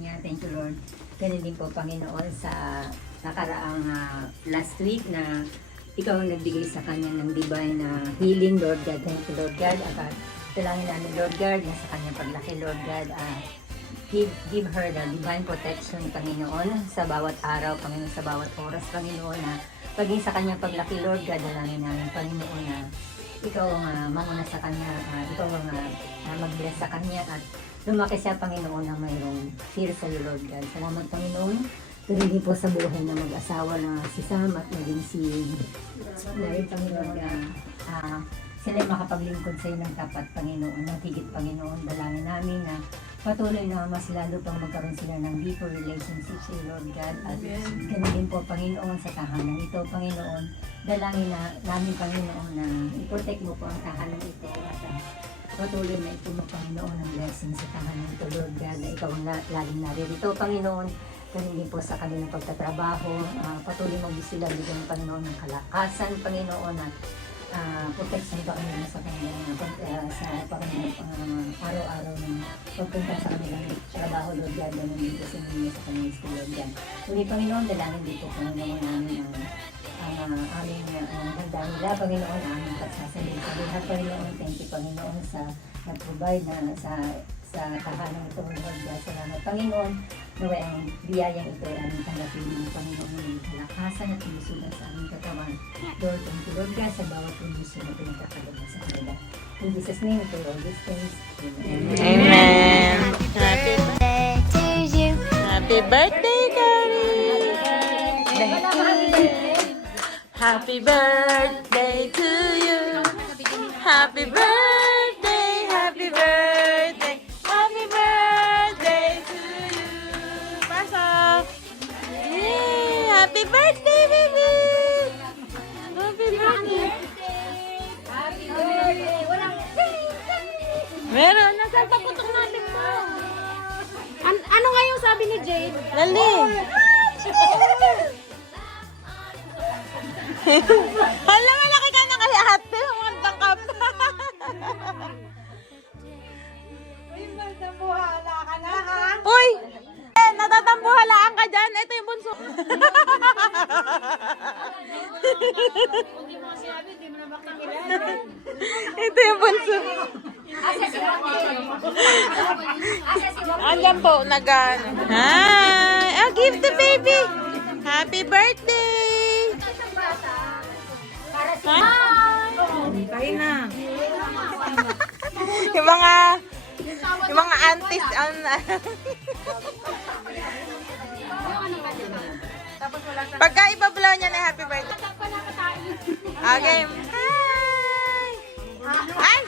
kanya. Thank you, Lord. Ganun din po, Panginoon, sa nakaraang last week na ikaw ang nagbigay sa kanya ng divine na healing, Lord God. Thank you, Lord God. At talangin namin, Lord God, na sa kanyang paglaki, Lord God, give her the divine protection, Panginoon, sa bawat araw, Panginoon, sa bawat oras, Panginoon, na paging sa kanyang paglaki, Lord God, dalangin namin, Panginoon, na ikaw ang manguna sa kanya, ikaw ang mag-bless sa kanya, at lumaki siya, Panginoon, na mayroong fear sa iyo, Lord God. Salamat, Panginoon. Pero hindi po sa buhay na mag-asawa na si Sam at maging si Larry, Panginoon, na sila makapaglingkod sa iyo ng tapat, Panginoon, ng higit, Panginoon. Dalangin namin na patuloy na mas lalo pang magkaroon sila ng deeper relationship sa iyo, Lord God. At ganun din po, Panginoon, sa tahanan ito, Panginoon. Dalangin na namin, Panginoon, na i-protect mo po ang tahanan ito. At patuloy na ito mo, Panginoon, ang blessing sa tahanan ito, Lord God, na ikaw ang laging naririto, Panginoon. Ganun din po sa kanilang pagtatrabaho. Patuloy mo sila bigyan, Panginoon, ng kalakasan, Panginoon, at protection pa kanila sa kanilang araw-araw ng pagpunta sa kanilang trabaho, Lord God, ganun din po sinunod sa kanilang school, Lord God. Kundi, Panginoon, dalangin dito, Panginoon, namin ang aming handa nila, Panginoon, aming pagsasabihin sa lahat, Panginoon. Thank you, Panginoon, sa nag-provide na sa tahanan ito, Lord God. Salamat, Panginoon, naway ang biyayang ito ay aming tanggapin ng Panginoon ng kalakasan at pulusunan sa aming katawan. Lord, thank you, Lord God, sa bawat pulusun na pinagkakalabas sa kanila. In Jesus' name, ito all these things. Amen. Amen. Happy birthday to you. Happy birthday, Gary! Happy birthday to you. Happy birthday, happy birthday, happy birthday to you. Pasok! Yay! Happy birthday, baby! Happy birthday! Meron, nasa paputok natin mo. Ano nga yung sabi ni Jade? Lali! Hala, malaki ka na kaya ate. Umantang ka pa. Nabuhala ka na, ha? Uy! Natatambuhalaan ka dyan. Ito yung bunso. Ito yung bunso. Andyan po, nag-ano. Hi! I'll give the baby. Happy birthday! Ha? Kain na. yung mga aunties, pagka ibablaw niya na happy birthday. Okay. Hi! Ay!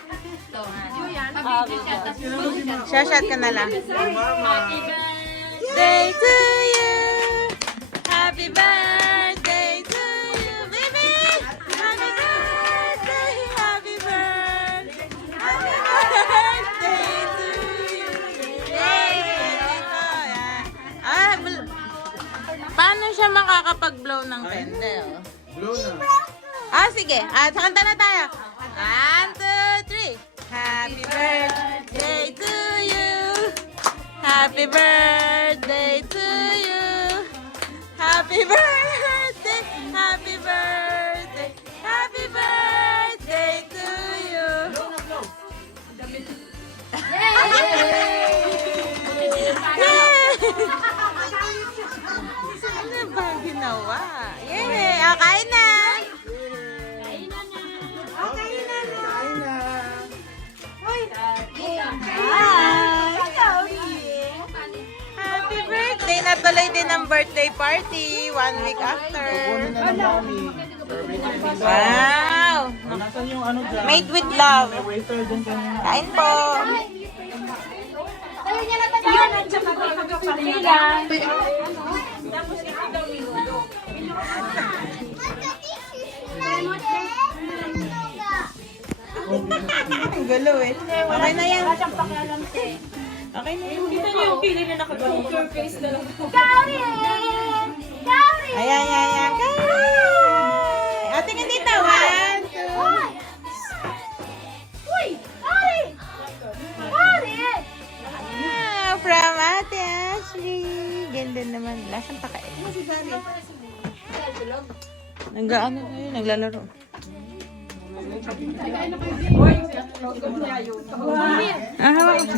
Shot ka na lang. Happy birthday to you. Happy birthday to you, baby. Happy birthday, happy birthday. Happy birthday to you. Yay! Paano siya makakapag-blow ng candle? Blow na. Sige. Kanta na tayo. 1, 2, 3. Happy birthday to you. Happy birthday to you. Happy birthday. Happy birthday. Happy birthday to you. Ano ba ginawa? Yay! Kain na! Happy birthday! Natuloy din ang birthday party 1 week after. Kukunin na ng mami. Wow! Nasaan yung ano dyan? Made with love. May waiter dun kanina. Kain po! Ang gulo eh. Okay na yan. Okay na yan. Kita niyo yung kilay na naka-poker face na lang. Ayan, ayan, ayan. Ate nga dito. 1, 2. From Ate Ashley. din naman. Lasang pakain. Nag-ano na yun, naglalaro. Ah, hawak.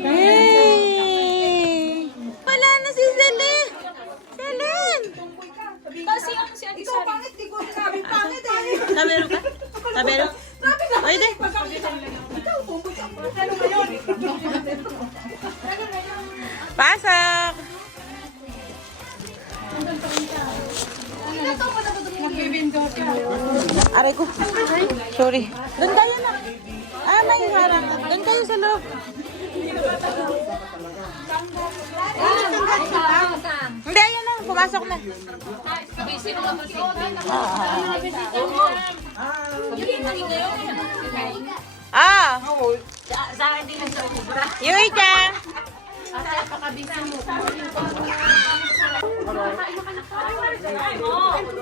Hey! Wala na si Celine! Celine! Kasi ang si Ate Sari. Tabero ka? Tabero? Ay, di. Pasok! Aray ko. Sorry. Doon kayo na. Ah, may harang. Doon kayo sa loob. Hindi, ayan na. Pumasok na. Ah! Yuita!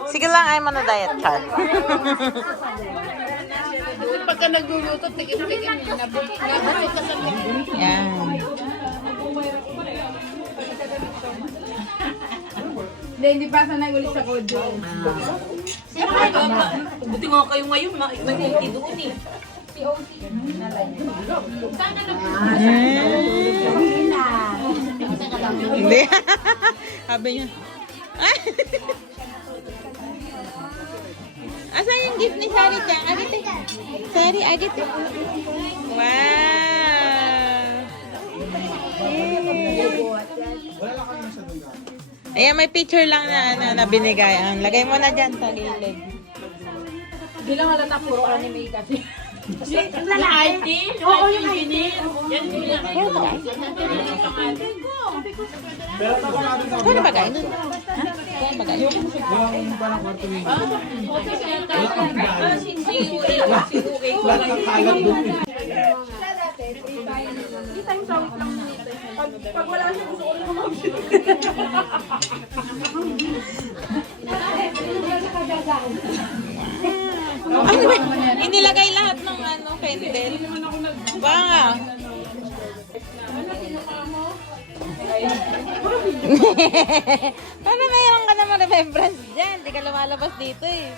Sige lang, I'm on a diet chart. Pagka nagluluto, tigil-tigil mo. Nabusog ka sa tigil. Yan. Hindi pa sanay ulit sa kodyo. Buti nga kayo ngayon, may OT doon eh. Hindi. Sabi niya. Asan yung gift ni Sari dyan? Agit eh. Sari, agit eh. Wow. Yay. Ayan, may picture lang na binigay. Lagay mo na dyan sa gilid. Bilang halata puro anime kasi. IT? Oo, yung engineer. Yan bilang. Ano ba guys? Ano ba guys? Yung parang kwarto ni Kalat doon eh. Pag wala siya, gusto ko rin kumamit. Ano ba? Inilagay lahat ng candle. Banga. Paano mayroon ka naman remembrance dyan? Hindi ka lumalabas dito eh.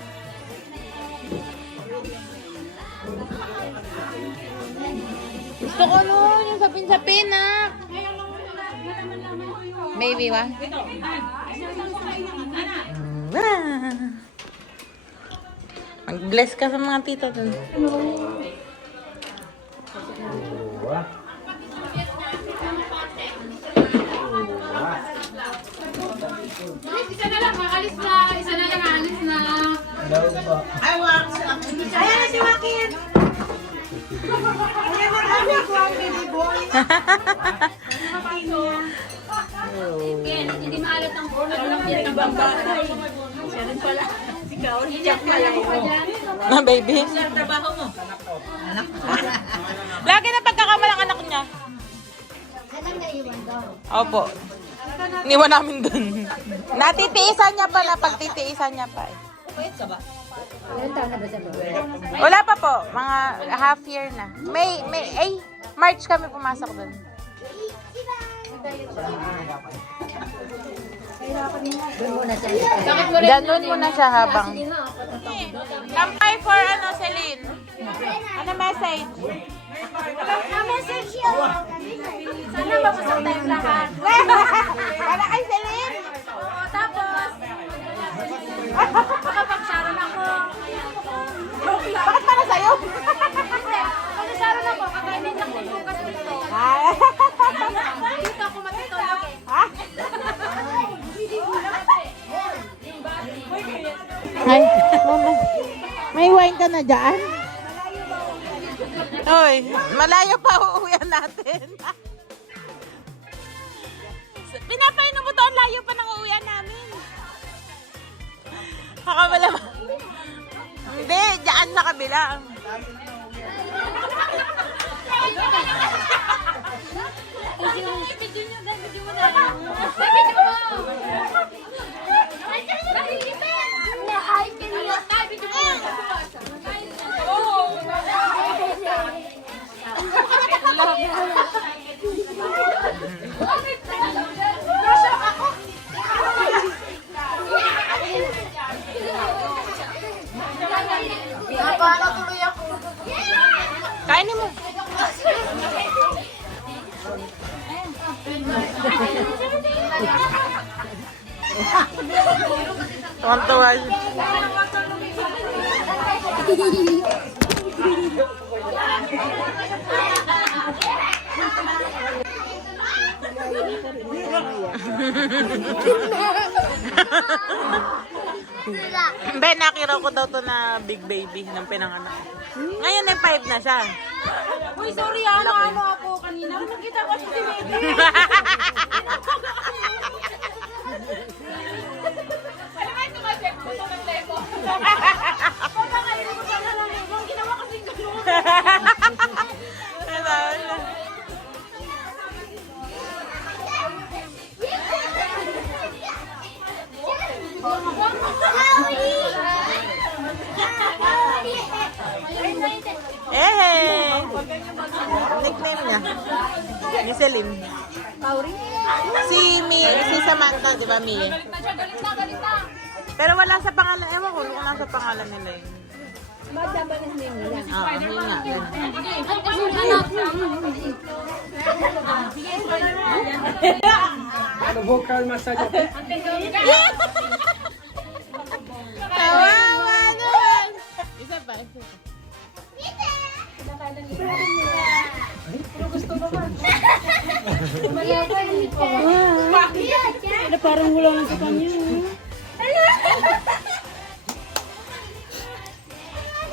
Gusto ko nun, yung sapin-sapin na. Maybe ba? Mag-bless ka sa mga tita dun. Isa na lang, aalis na. Isa na lang, aalis na. Ayan na si Joaquin! Ayan na kami ako ang baby boy. Hindi maalat ang bola. Ibang bata eh. Siya rin pala. Ikaw, check pala yun. Na baby. Sa trabaho mo. Lagi na pagkakamalang anak niya. Opo. Iniwan namin dun. Natitiisan niya pala, pagtitiisan niya pa. Ilan taon na ba siya ba? Wala pa po, mga half year na. March kami pumasok dun. Doon muna siya. Ganun muna siya habang. Kampay for Celine. Ano message? message yun. Sana mabusog tayong lahat. Para kay Celine? Oo, tapos, makapag-sharon ako. Bakit para sa'yo? Pag-sharon ako, kakainin lang din bukas dito. Dito ako matutulog eh. Ha? Ay, may wine ka na dyan? Oy, malayo pa uuwian natin. Pinapainom mo to, ang layo pa ng uuwian namin. Kakamalamang. Hindi, dyan sa kabila. Video nyo, guys. Video mo na. Video mo. Hi, Tuwan-tuwa siya. Ben, nakira ko daw to na big baby ng pinanganak. Ngayon ay 5 na siya. Uy, sorry ano ako kanina. Nakita ko si baby. Alam mo, tumasek mo ito ng lepo. Papa, kayo ko pala lang lepo. Ang ginawa kasing gano'n. Eh! Nickname niya. Ni Selim. Si Samantha, di ba, Mie? Galit na. Pero wala sa pangalan. Ewan ko kung nasa pangalan nila yun. Oo, yun nga. Yun. Ano vocal massage ako? Kawawa naman! Isa pa. Parang wala na sa kanya.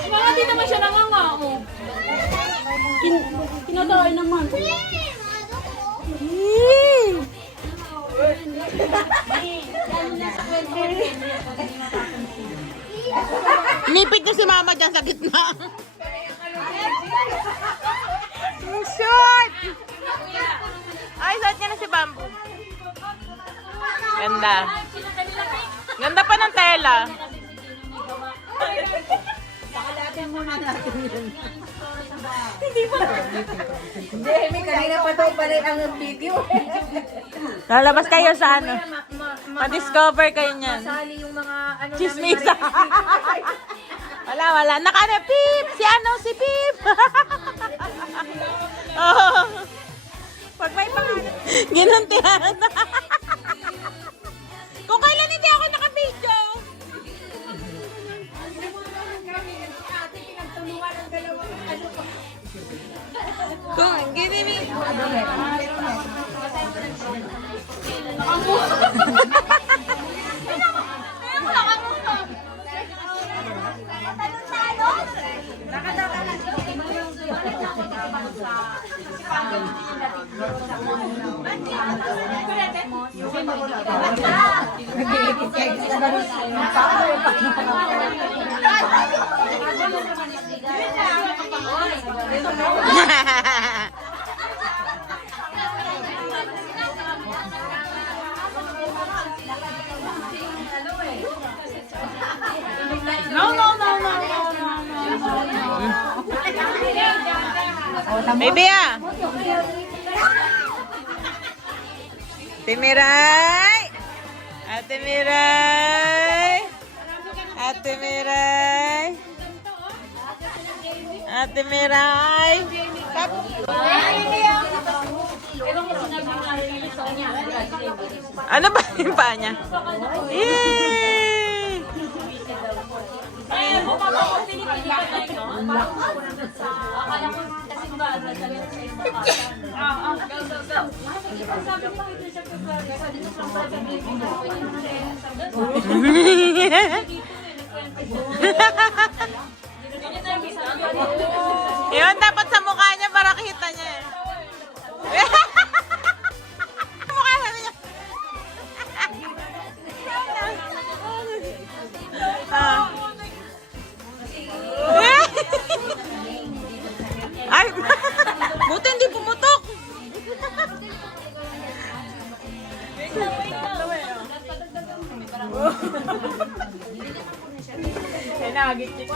Mga di naman siya nangangako. Kinataway naman. Nipit niyo si mama dyan sa gitna. Short! Ay, suot niya na si Bamboo. Ganda. Ganda pa ng tela. Hindi, may kanina pa daw pala ang video. Lalabas kayo sa ano? Ma-discover kayo niyan. Sali yung mga ano Chismisa. Wala. Nakana, Pip! Si Pip! Oh. Pag may pangalan. Ginuntihan. Kung kailan hindi ako naka-video. Kung ginini. Baby ah! Timiray! Ate Miray! Ate Miray! Ate Miray! Ano ba yung paa niya? Yay! Yun, dapat sa mukha niya para kita niya eh. Mukha sabi niya. Ay, buti hindi pumutok. Ay, nagigit ka.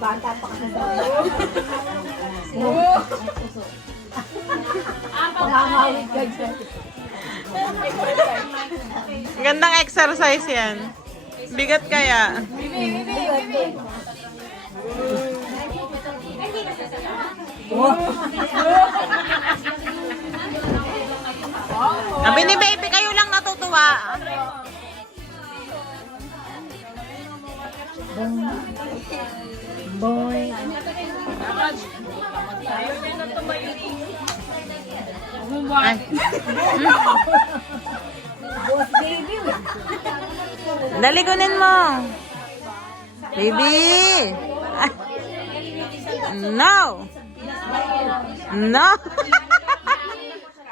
Bata pa ka na. Nakangawit ka dyan. Gandang exercise yan. Bigat kaya. Sabi ni baby, kayo lang natutuwa. Boy. Ay. Boss baby. Dali, kunin mo. Baby. Ay. No. No.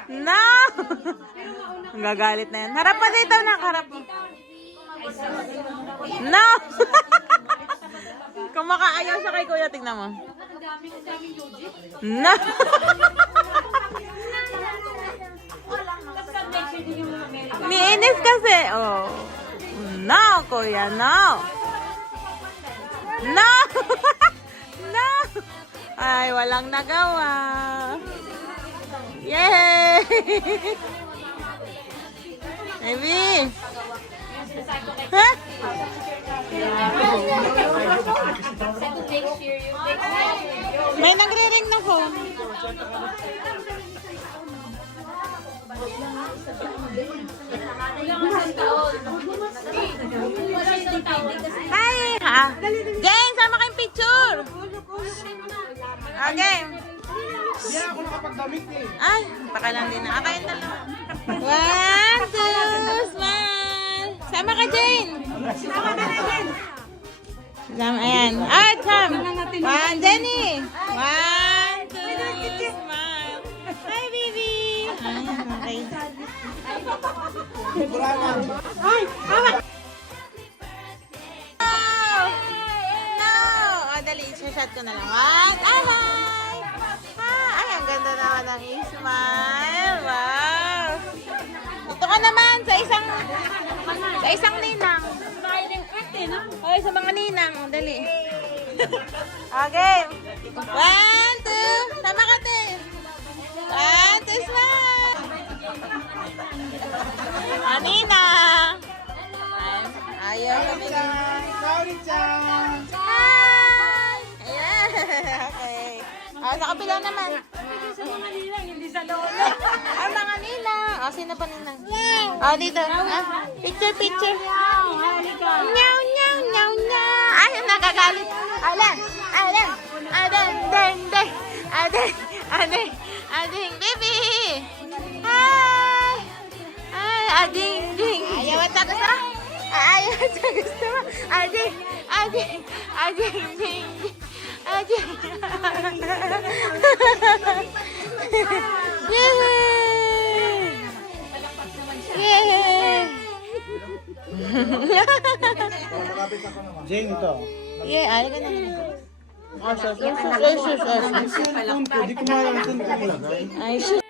No. Gagalit na yan. Harap pa dito na. Harap mo. No. Kung makaayaw siya kay kuya, tingnan mo. No. Niinis kasi. Oh. No, kuya, no. No. No. Ay, walang nagawa. Yay! Baby! Ha? May nagre-ring na phone. Hi! Ha? Gang, sama kayong picture! Okay. Hindi ako nakapagdamit eh. Ay, pakalang din na. Kayong dalawa. 1, 2, smile! Sama ka, Jane! Sama ka na, Jane! Sama, ayan. Ah, Sam! 1, Jenny! 1, 2, smile! Hi, baby! Ay, okay. Ay, mama! No! O, dali. Shot ko na lang. 1, hi! Ay, ang ganda naman ng smile. Wow! Dito ka naman sa isang ninang. Hoy, sa mga ninang. Dali. Okay. 1, 2. Tama ka, te. 1, 2, smile. Ninang. Ayaw kami. Kaori-chan! Hi! Ayan. Okay. Sa kabila naman. Sa mga nilang, hindi sa lola. Ang mga ninang. Sino pa ninang? Dito. Picture, picture. Nyaw, nyaw, nyaw, nyaw. Ay, nakagalit. Alan, alan. Adan, dan, dan. Ading, baby. Hi. Ay, ading, ding. Ayaw at gusto mo? Ayaw at gusto mo? Ading, ding. Ading. Yay! Jane, ito. Ano ka na? Cellphone ko, di ko malalaman kung ilagay. Ay, shit.